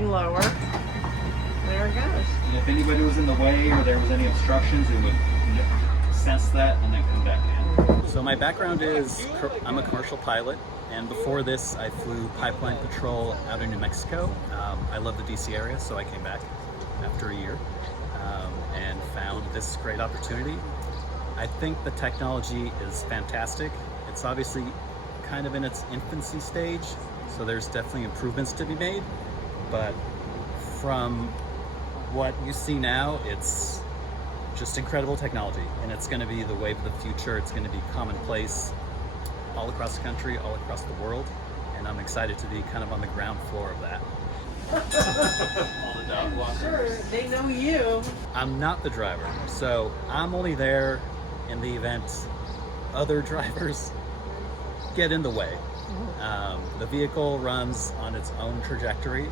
going lower. There it goes. And if anybody was in the way or there was any obstructions, it would sense that and then come back in. So my background is, I'm a commercial pilot, and before this I flew pipeline patrol out in New Mexico. I love the DC area, so I came back after a year and found this great opportunity. I think the technology is fantastic. It's obviously kind of in its infancy stage, so there's definitely improvements to be made, but from what you see now, it's just incredible technology, and it's going to be the wave of the future. It's going to be commonplace all across the country, all across the world, and I'm excited to be kind of on the ground floor of that. All the dog walkers. Sure, they know you. I'm not the driver, so I'm only there in the event other drivers get in the way. The vehicle runs on its own trajectory.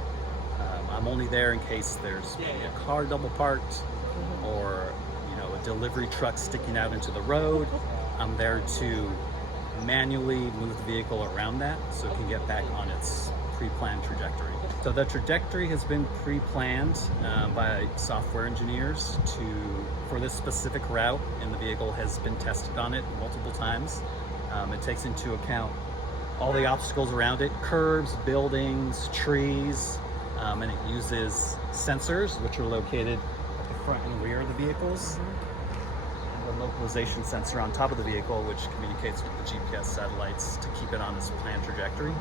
I'm only there in case there's maybe a car double parked or a delivery truck sticking out into the road. I'm there to manually move the vehicle around that so it can get back on its pre-planned trajectory. So the trajectory has been pre-planned by software engineers for this specific route, and the vehicle has been tested on it multiple times. It takes into account all the obstacles around it, curbs, buildings, trees, and it uses sensors which are located at the front and rear of the vehicles, and a localization sensor on top of the vehicle which communicates with the GPS satellites to keep it on its planned trajectory.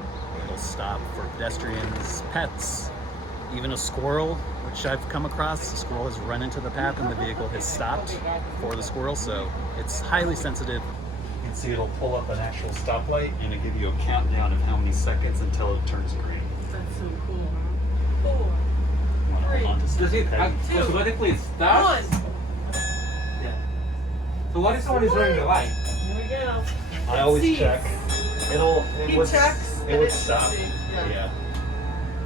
It'll stop for pedestrians, pets, even a squirrel, which I've come across. The squirrel has run into the path and the vehicle has stopped for the squirrel, so it's highly sensitive. You can see it'll pull up an actual stoplight and it'll give you a countdown of how many seconds until it turns green. That's so cool. 4, 3, Does it automatically start? 1. Yeah. So what if someone is running the light? Here we go. I always Sees. check. It He would checks. it and would it stop. sees. Yeah.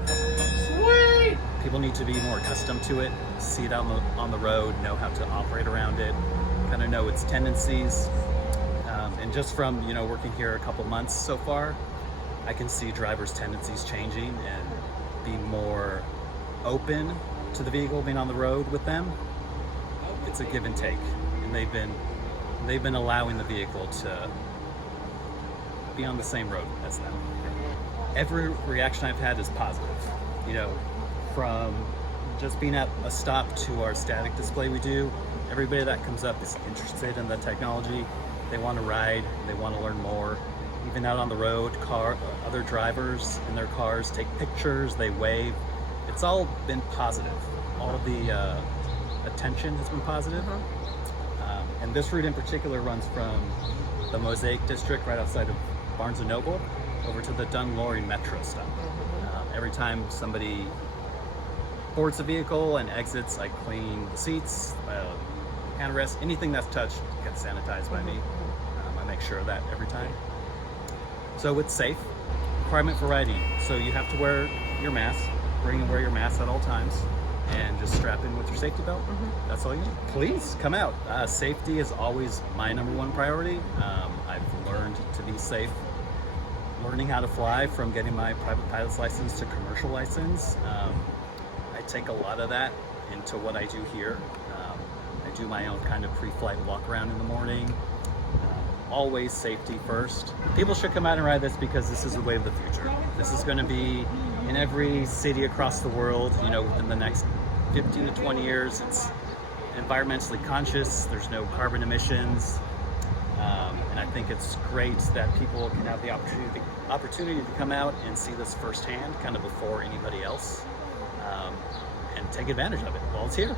Sweet. People need to be more accustomed to it, see it on the road, know how to operate around it, kind of know its tendencies. And just from working here a couple months so far, I can see drivers' tendencies changing and be more open to the vehicle being on the road with them. It's a give and take, and they've been allowing the vehicle to be on the same road as them. Every reaction I've had is positive. From just being at a stop to our static display we do, everybody that comes up is interested in the technology. They want to ride, they want to learn more. Even out on the road, other drivers in their cars take pictures, they wave. It's all been positive. All of the attention has been positive. And this route in particular runs from the Mosaic District right outside of Barnes & Noble over to the Dunn-Laurie Metro stop. Every time somebody boards the vehicle and exits, I clean the seats, hand rest, anything that's touched gets sanitized by me. I make sure of that every time. So it's safe. Requirement for riding. So you have to wear your mask, bring and wear your mask at all times, and just strap in with your safety belt. That's all you need. Please come out. Safety is always my number one priority. I've learned to be safe. Learning how to fly from getting my private pilot's license to commercial license. I take a lot of that into what I do here. I do my own kind of pre-flight walk around in the morning. Always safety first. People should come out and ride this because this is the way of the future. This is going to be in every city across the world, within the next 15 to 20 years. It's environmentally conscious. There's no carbon emissions. And I think it's great that people can have the opportunity to come out and see this firsthand, kind of before anybody else, and take advantage of it while it's here.